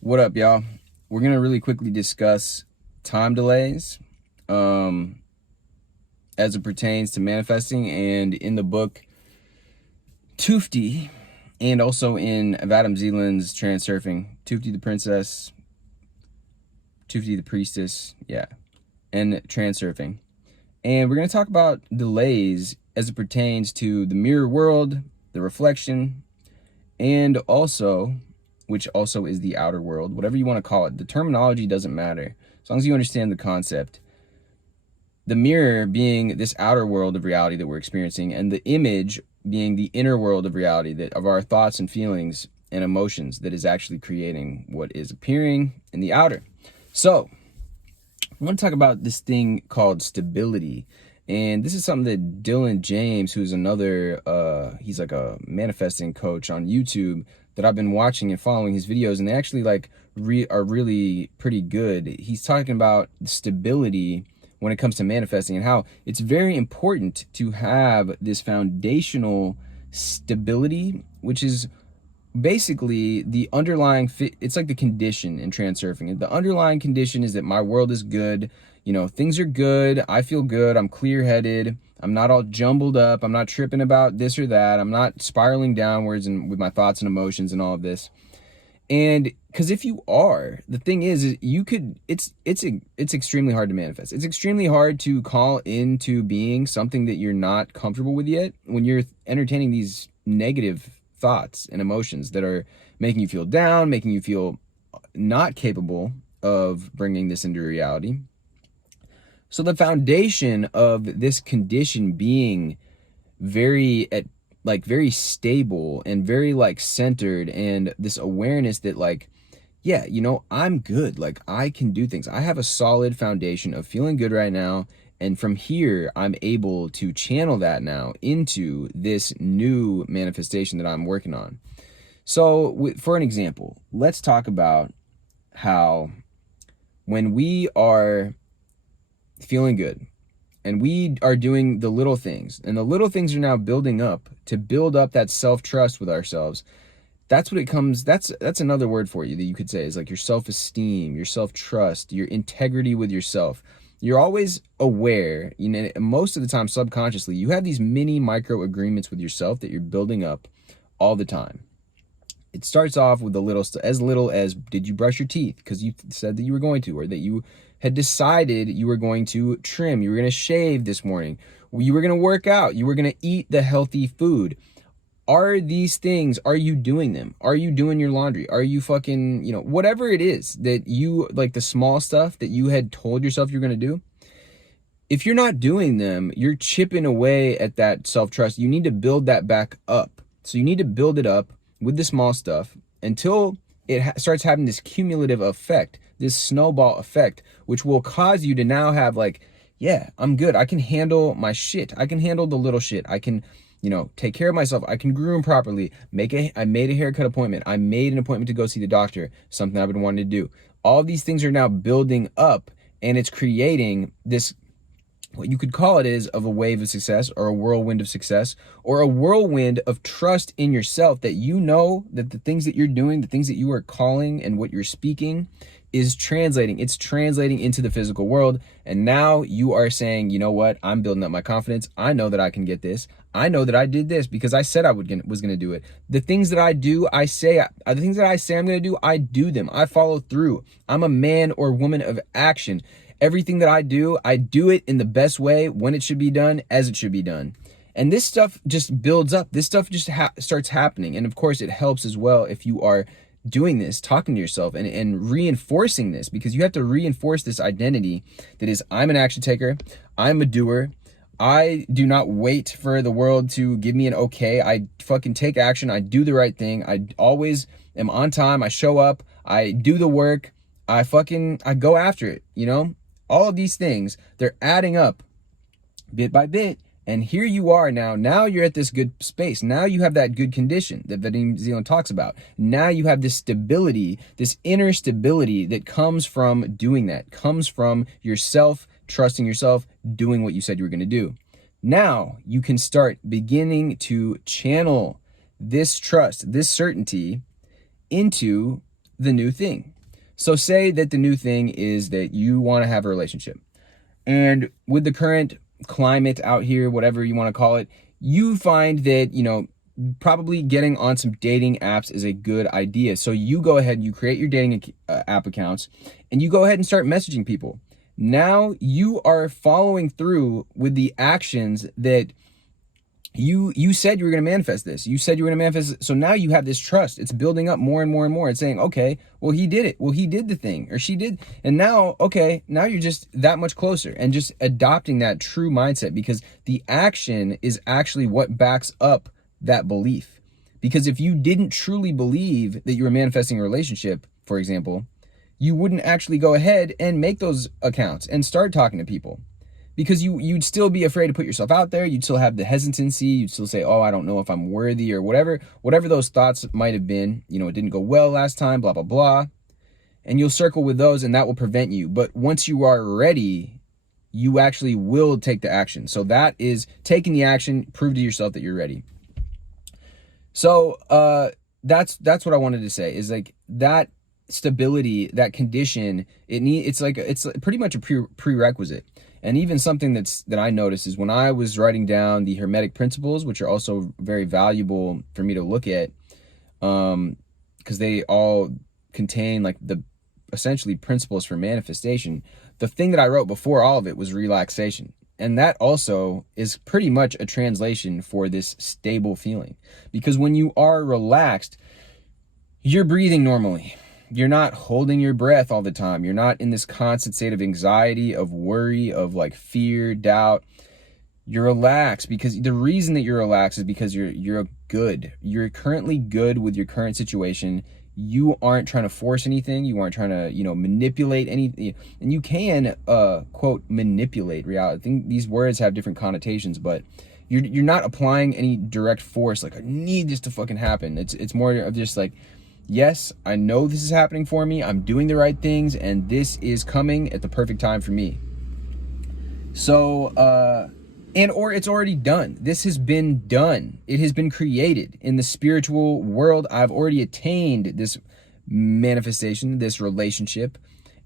What up, y'all? We're gonna really quickly discuss time delays as it pertains to manifesting, and in the book Tufti, and also in Adam Zealand's Transurfing, Tufti the Princess, Tufti the Priestess, yeah, and Transurfing. And we're gonna talk about delays as it pertains to the mirror world, the reflection, and also, which also is the outer world, whatever you want to call it. The terminology doesn't matter as long as you understand the concept. The mirror being this outer world of reality that we're experiencing, and the image being the inner world of reality, that of our thoughts and feelings and emotions, that is actually creating what is appearing in the outer. So I want to talk about this thing called stability. And this is something that Dylan James, who's another, he's like a manifesting coach on YouTube, that I've been watching and following his videos, and they actually are really pretty good. He's talking about stability when it comes to manifesting, and how it's very important to have this foundational stability, which is basically the underlying fit. It's like the condition in transurfing. The underlying condition is that my world is good, things are good, I feel good, I'm clear-headed, I'm not all jumbled up, I'm not tripping about this or that, I'm not spiraling downwards and with my thoughts and emotions and all of this. And because if you are, the thing is you could, it's extremely hard to manifest. It's extremely hard to call into being something that you're not comfortable with yet, when you're entertaining these negative thoughts and emotions that are making you feel down, making you feel not capable of bringing this into reality. So the foundation of this condition being very stable and very centered, and this awareness that yeah, I'm good, I can do things, I have a solid foundation of feeling good right now, and from here I'm able to channel that now into this new manifestation that I'm working on. So for an example, let's talk about how when we are feeling good and we are doing the little things, and the little things are now building up to build up that self-trust with ourselves. That's what it comes, that's another word for you that you could say is like your self-esteem, your self-trust, your integrity with yourself. You're always aware, most of the time subconsciously, you have these mini micro agreements with yourself that you're building up all the time. It starts off with as little as, did you brush your teeth because you said that you were going to, or that you had decided you were going to trim, you were going to shave this morning, you were going to work out, you were going to eat the healthy food. Are these things, are you doing them? Are you doing your laundry? Are you fucking, whatever it is that you, like the small stuff that you had told yourself you're going to do, if you're not doing them, you're chipping away at that self-trust. You need to build that back up. So you need to build it up with the small stuff until it starts having this cumulative effect, this snowball effect, which will cause you to now have yeah, I'm good. I can handle my shit. I can handle the little shit. I can, take care of myself. I can groom properly. I made a haircut appointment. I made an appointment to go see the doctor, something I've been wanting to do. All these things are now building up, and it's creating this, what you could call it is, of a wave of success, or a whirlwind of success, or a whirlwind of trust in yourself, that that the things that you're doing, the things that you are calling and what you're speaking is translating. It's translating into the physical world. And now you are saying, you know what? I'm building up my confidence. I know that I can get this. I know that I did this because I said was going to do it. The things that I do, the things that I say I'm going to do, I do them. I follow through. I'm a man or woman of action. Everything that I do it in the best way, when it should be done, as it should be done. And this stuff just builds up. This stuff just starts happening. And of course, it helps as well if you are doing this, talking to yourself and reinforcing this, because you have to reinforce this identity that is, I'm an action taker, I'm a doer, I do not wait for the world to give me an okay, I fucking take action, I do the right thing, I always am on time, I show up, I do the work, I go after it, all of these things, they're adding up bit by bit. And here you are now you're at this good space. Now you have that good condition that Vadim Zealand talks about. Now you have this stability, this inner stability that comes from doing that, comes from yourself, trusting yourself, doing what you said you were going to do. Now you can start beginning to channel this trust, this certainty into the new thing. So say that the new thing is that you want to have a relationship. And with the current climate out here, whatever you want to call it, you find that, probably getting on some dating apps is a good idea. So you go ahead, you create your dating app accounts, and you go ahead and start messaging people. Now you are following through with the actions that you said you were going to manifest this. You said you were going to manifest it. So now you have this trust. It's building up more and more and more. It's saying, okay, well, he did it. Well, he did the thing, or she did. And now, okay, now you're just that much closer, and just adopting that true mindset, because the action is actually what backs up that belief. Because if you didn't truly believe that you were manifesting a relationship, for example, you wouldn't actually go ahead and make those accounts and start talking to people. Because you'd still be afraid to put yourself out there. You'd still have the hesitancy. You'd still say, oh, I don't know if I'm worthy, or whatever those thoughts might have been. It didn't go well last time, blah, blah, blah. And you'll circle with those, and that will prevent you. But once you are ready, you actually will take the action. So that is taking the action. Prove to yourself that you're ready. So that's what I wanted to say, is like that stability, that condition, it's pretty much a prerequisite. And even something that I noticed is when I was writing down the Hermetic principles, which are also very valuable for me to look at, because they all contain like the essentially principles for manifestation. The thing that I wrote before all of it was relaxation. And that also is pretty much a translation for this stable feeling. Because when you are relaxed, you're breathing normally. You're not holding your breath all the time. You're not in this constant state of anxiety, of worry, of like fear, doubt. You're relaxed, because the reason that you're relaxed is because you're good. You're currently good with your current situation. You aren't trying to force anything. You aren't trying to, manipulate anything. And you can, quote, manipulate reality. I think these words have different connotations, but you're not applying any direct force. Like, I need this to fucking happen. It's more of just like, yes, I know this is happening for me. I'm doing the right things, and this is coming at the perfect time for me. So, or it's already done. This has been done. It has been created in the spiritual world. I've already attained this manifestation, this relationship,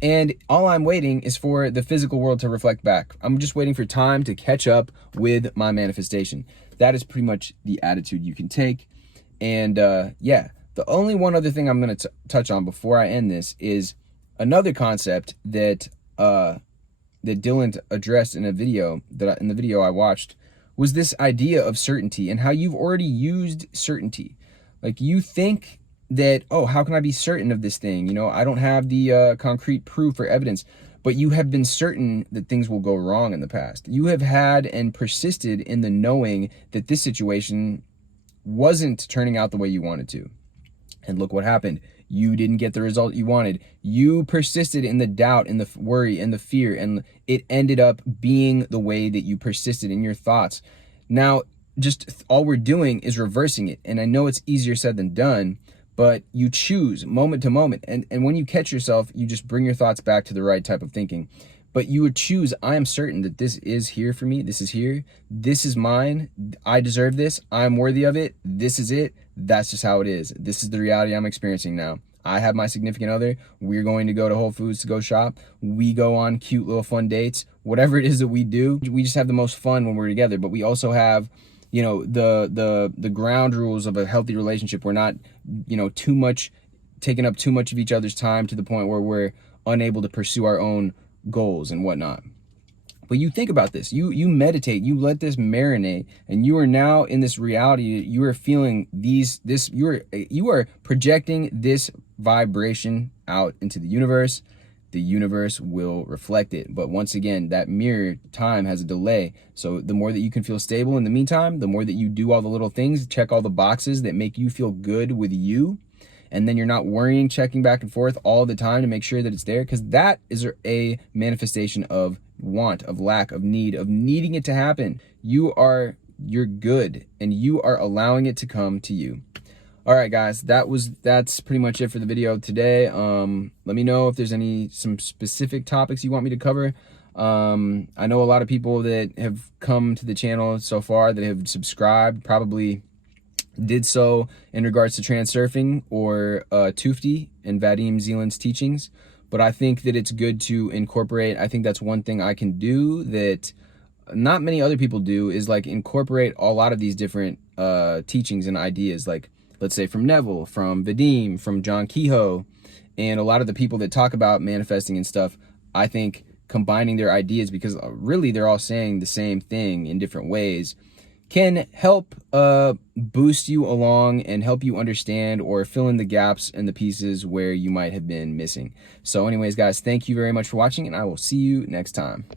and all I'm waiting is for the physical world to reflect back. I'm just waiting for time to catch up with my manifestation. That is pretty much the attitude you can take. And yeah. The only one other thing I'm going to touch on before I end this is another concept that Dylan addressed in a video in the video I watched, was this idea of certainty, and how you've already used certainty. Like, you think that, oh, how can I be certain of this thing? I don't have the concrete proof or evidence, but you have been certain that things will go wrong in the past. You have had and persisted in the knowing that this situation wasn't turning out the way you wanted to. And look what happened. You didn't get the result you wanted. You persisted in the doubt and the worry and the fear, and it ended up being the way that you persisted in your thoughts. Now, just all we're doing is reversing it. And I know it's easier said than done, but you choose moment to moment. And when you catch yourself, you just bring your thoughts back to the right type of thinking. But you would choose, I am certain that this is here for me. This is here. This is mine. I deserve this. I'm worthy of it. This is it. That's just how it is. This is the reality I'm experiencing now. I have my significant other. We're going to go to Whole Foods to go shop. We go on cute little fun dates. Whatever it is that we do, we just have the most fun when we're together. But we also have, the ground rules of a healthy relationship. We're not, too much, taking up too much of each other's time to the point where we're unable to pursue our own goals and whatnot. But you think about this, you meditate, you let this marinate, and you are now in this reality. You are feeling you are projecting this vibration out into the universe. The universe will reflect it. But once again, that mirror time has a delay. So the more that you can feel stable in the meantime, the more that you do all the little things, check all the boxes that make you feel good with you, and then you're not worrying, checking back and forth all the time to make sure that it's there, because that is a manifestation of want, of lack, of need, of needing it to happen. You're good, and you are allowing it to come to you. All right, guys, that's pretty much it for the video today. Let me know if there's some specific topics you want me to cover. I know a lot of people that have come to the channel so far that have subscribed, probably did so in regards to transurfing or Tufti and Vadim Zeland's teachings, but I think that it's good to incorporate. I think that's one thing I can do that not many other people do, is like incorporate a lot of these different teachings and ideas, like let's say from Neville, from Vadim, from John Kehoe, and a lot of the people that talk about manifesting and stuff. I think combining their ideas, because really they're all saying the same thing in different ways, can help boost you along and help you understand or fill in the gaps and the pieces where you might have been missing. So anyways, guys, thank you very much for watching, and I will see you next time.